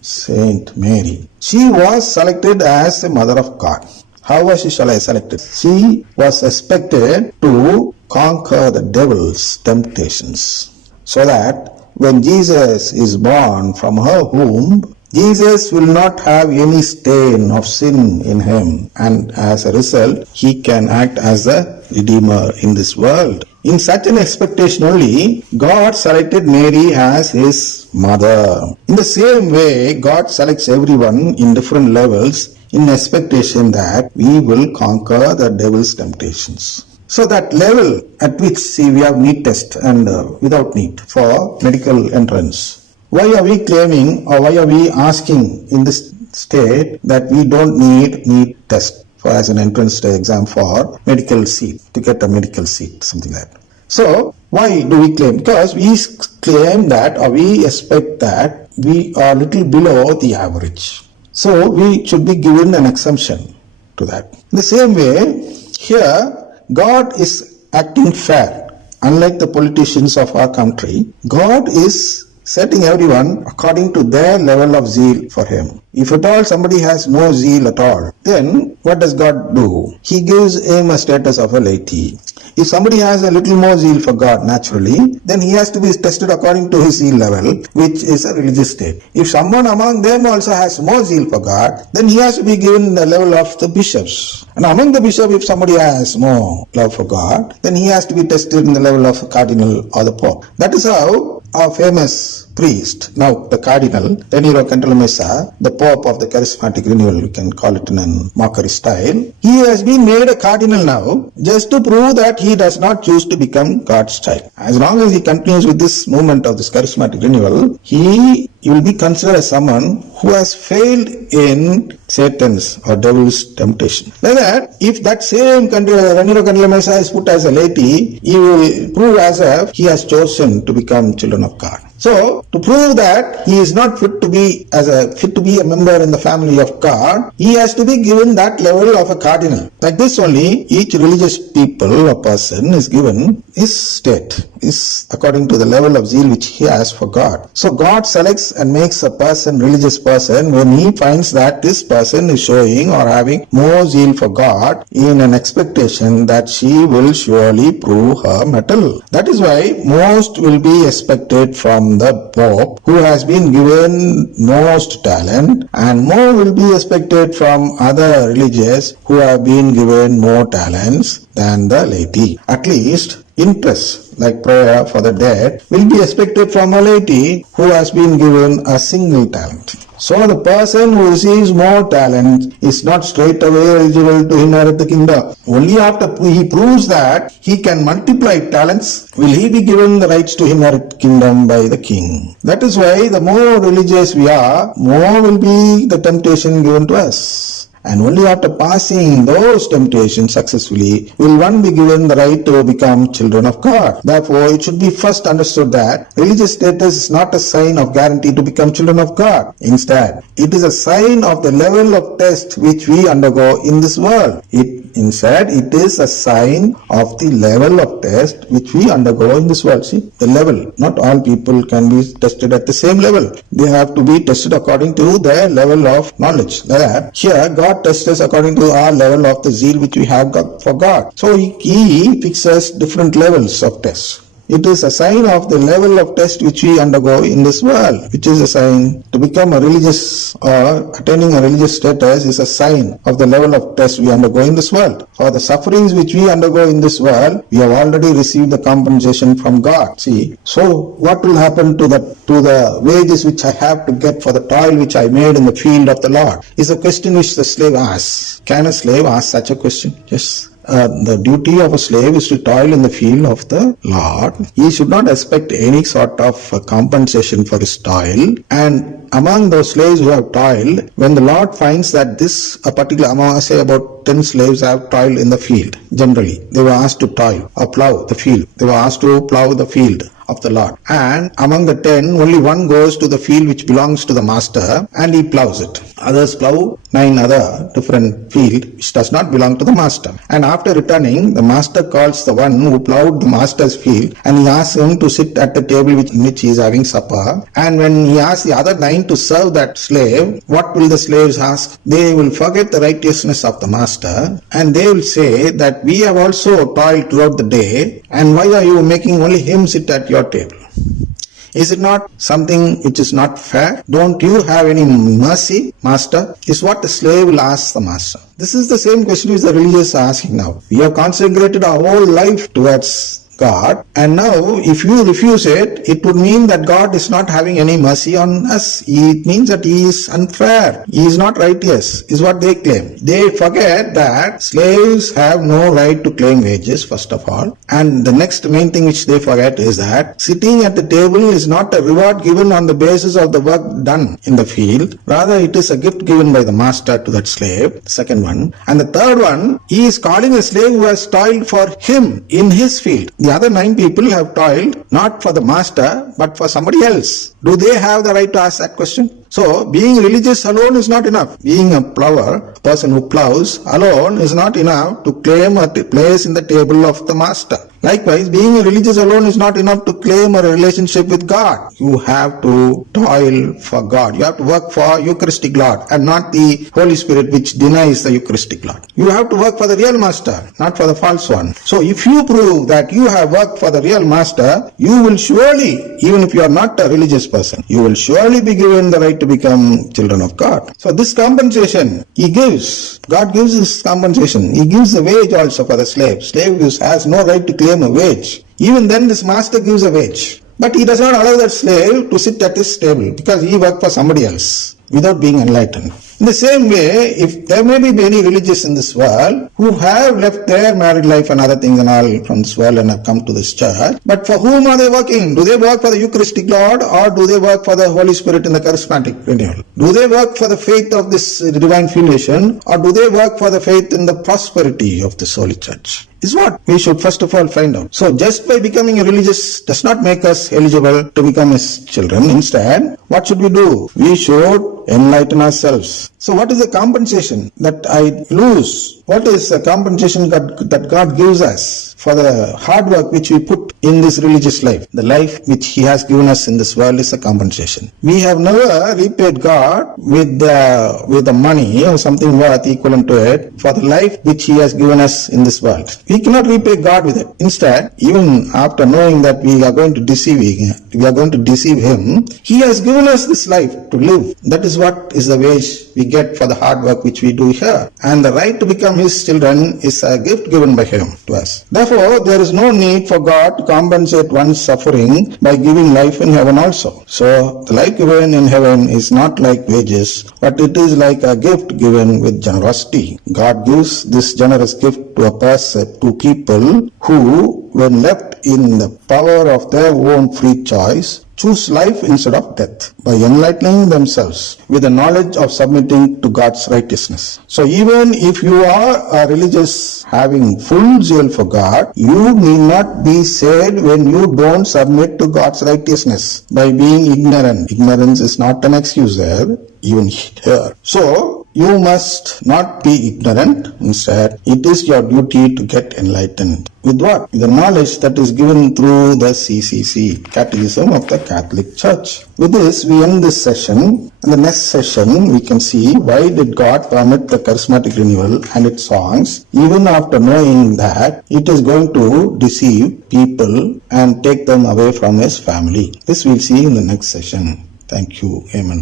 Saint Mary. She was selected as the Mother of God. How was she selected? She was expected to conquer the devil's temptations, so that when Jesus is born from her womb, Jesus will not have any stain of sin in him, and as a result, he can act as a Redeemer in this world. In such an expectation only, God selected Mary as his mother. In the same way, God selects everyone in different levels in expectation that we will conquer the devil's temptations. So that level at which, we have NEET test and without NEET for medical entrance. Why are we claiming, or why are we asking in this state that we don't need NEET test as an entrance exam for medical seat, to get a medical seat, something like that. So why do we claim? Because we claim that, or we expect that we are a little below the average. So we should be given an exemption to that. In the same way, here God is acting fair. Unlike the politicians of our country, God is setting everyone according to their level of zeal for him. If at all somebody has no zeal at all, then what does God do? He gives him a status of a laity. If somebody has a little more zeal for God naturally, then he has to be tested according to his zeal level, which is a religious state. If someone among them also has more zeal for God, then he has to be given the level of the bishops. And among the bishops, if somebody has more love for God, then he has to be tested in the level of a cardinal or the pope. That is how our famous priest, now the cardinal, Renewal, the pope of the charismatic renewal, we can call it in a mockery style, he has been made a cardinal now just to prove that he does not choose to become God's child. As long as he continues with this movement of this charismatic renewal, he will be considered as someone who has failed in Satan's or devil's temptation. Like that, if that same Renewal is put as a laity, he will prove as if he has chosen to become children of God. So, to prove that he is not fit to be a member in the family of God, he has to be given that level of a cardinal. Like this only, each religious people or person is given his state, is according to the level of zeal which he has for God. So God selects and makes a person, religious person, when he finds that this person is showing or having more zeal for God in an expectation that she will surely prove her mettle. That is why most will be expected from the Pope, who has been given most talent, and more will be expected from other religious who have been given more talents than the laity. At least interest, like prayer for the dead, will be expected from a laity who has been given a single talent. So the person who receives more talent is not straight away eligible to inherit the kingdom. Only after he proves that he can multiply talents will he be given the rights to inherit kingdom by the king. That is why the more religious we are, more will be the temptation given to us. And only after passing those temptations successfully will one be given the right to become children of God. Therefore, it should be first understood that religious status is not a sign of guarantee to become children of God. Instead, it is a sign of the level of test which we undergo in this world. Instead, it is a sign of the level of test which we undergo in this world. See, the level. Not all people can be tested at the same level. They have to be tested according to their level of knowledge. Here, God tests us according to our level of the zeal which we have got for God. So, He fixes different levels of tests. It is a sign of the level of test which we undergo in this world, which is a sign to become a religious or attaining a religious status is a sign of the level of test we undergo in this world. For the sufferings which we undergo in this world, we have already received the compensation from God. See, so what will happen to the wages which I have to get for the toil which I made in the field of the Lord? Is a question which the slave asks. Can a slave ask such a question? Yes. The duty of a slave is to toil in the field of the Lord. He should not expect any sort of compensation for his toil. And among those slaves who have toiled, when the Lord finds that a particular among, say about 10 slaves have toiled in the field, generally, they were asked to toil or plow the field. They were asked to plow the field of the Lord. And among the 10, only one goes to the field which belongs to the master and he plows it. Others plow 9 other different field which does not belong to the master. And after returning, the master calls the one who plowed the master's field and he asks him to sit at the table in which he is having supper. And when he asks the other 9 to serve that slave, what will the slaves ask? They will forget the righteousness of the master and they will say that we have also toiled throughout the day, and why are you making only him sit at your table? Is it not something which is not fair? Don't you have any mercy, master? Is what the slave will ask the master. This is the same question which the religious are asking now. We have consecrated our whole life towards God, and now if you refuse it, it would mean that God is not having any mercy on us. It means that He is unfair. He is not righteous, is what they claim. They forget that slaves have no right to claim wages, first of all. And the next main thing which they forget is that sitting at the table is not a reward given on the basis of the work done in the field. Rather, it is a gift given by the master to that slave. Second one. And the third one, he is calling a slave who has toiled for him in his field. The other 9 people have toiled not for the master but for somebody else. Do they have the right to ask that question? So, being religious alone is not enough. Being a plower, a person who plows alone is not enough to claim a place in the table of the master. Likewise, being a religious alone is not enough to claim a relationship with God. You have to toil for God. You have to work for Eucharistic Lord and not the Holy Spirit which denies the Eucharistic Lord. You have to work for the real master, not for the false one. So, if you prove that you have worked for the real master, you will surely, even if you are not a religious person, you will surely be given the right to become children of God. So this compensation He gives. God gives this compensation. He gives a wage also for the slave. Slave has no right to claim a wage. Even then this master gives a wage. But he does not allow that slave to sit at his table because he worked for somebody else without being enlightened. In the same way, if there may be many religious in this world who have left their married life and other things and all from this world and have come to this church, but for whom are they working? Do they work for the Eucharistic Lord or do they work for the Holy Spirit in the charismatic renewal? Do they work for the faith of this divine filiation or do they work for the faith in the prosperity of this holy church? Is what we should first of all find out. So just by becoming a religious does not make us eligible to become His children. Instead, what should we do? We should enlighten ourselves. So what is the compensation that I lose? What is the compensation that God gives us for the hard work which we put in this religious life? The life which He has given us in this world is a compensation. We have never repaid God with the money or something worth equivalent to it for the life which He has given us in this world. We cannot repay God with it. Instead, even after knowing that we are going to deceive Him, He has given us this life to live. That is what is the wage we get for the hard work which we do here. And the right to become His children is a gift given by Him to us. Therefore, there is no need for God to compensate one's suffering by giving life in heaven also. So, the life given in heaven is not like wages, but it is like a gift given with generosity. God gives this generous gift to a person, to people who, when left in the power of their own free choice, choose life instead of death by enlightening themselves with the knowledge of submitting to God's righteousness. So even if you are a religious having full zeal for God, you need not be saved when you don't submit to God's righteousness by being ignorant. Ignorance is not an excuse there, even here. So you must not be ignorant. Instead, it is your duty to get enlightened. With what? With the knowledge that is given through the CCC, Catechism of the Catholic Church. With this, we end this session. In the next session, we can see why did God permit the charismatic renewal and its songs, even after knowing that it is going to deceive people and take them away from His family. This we'll see in the next session. Thank you. Amen.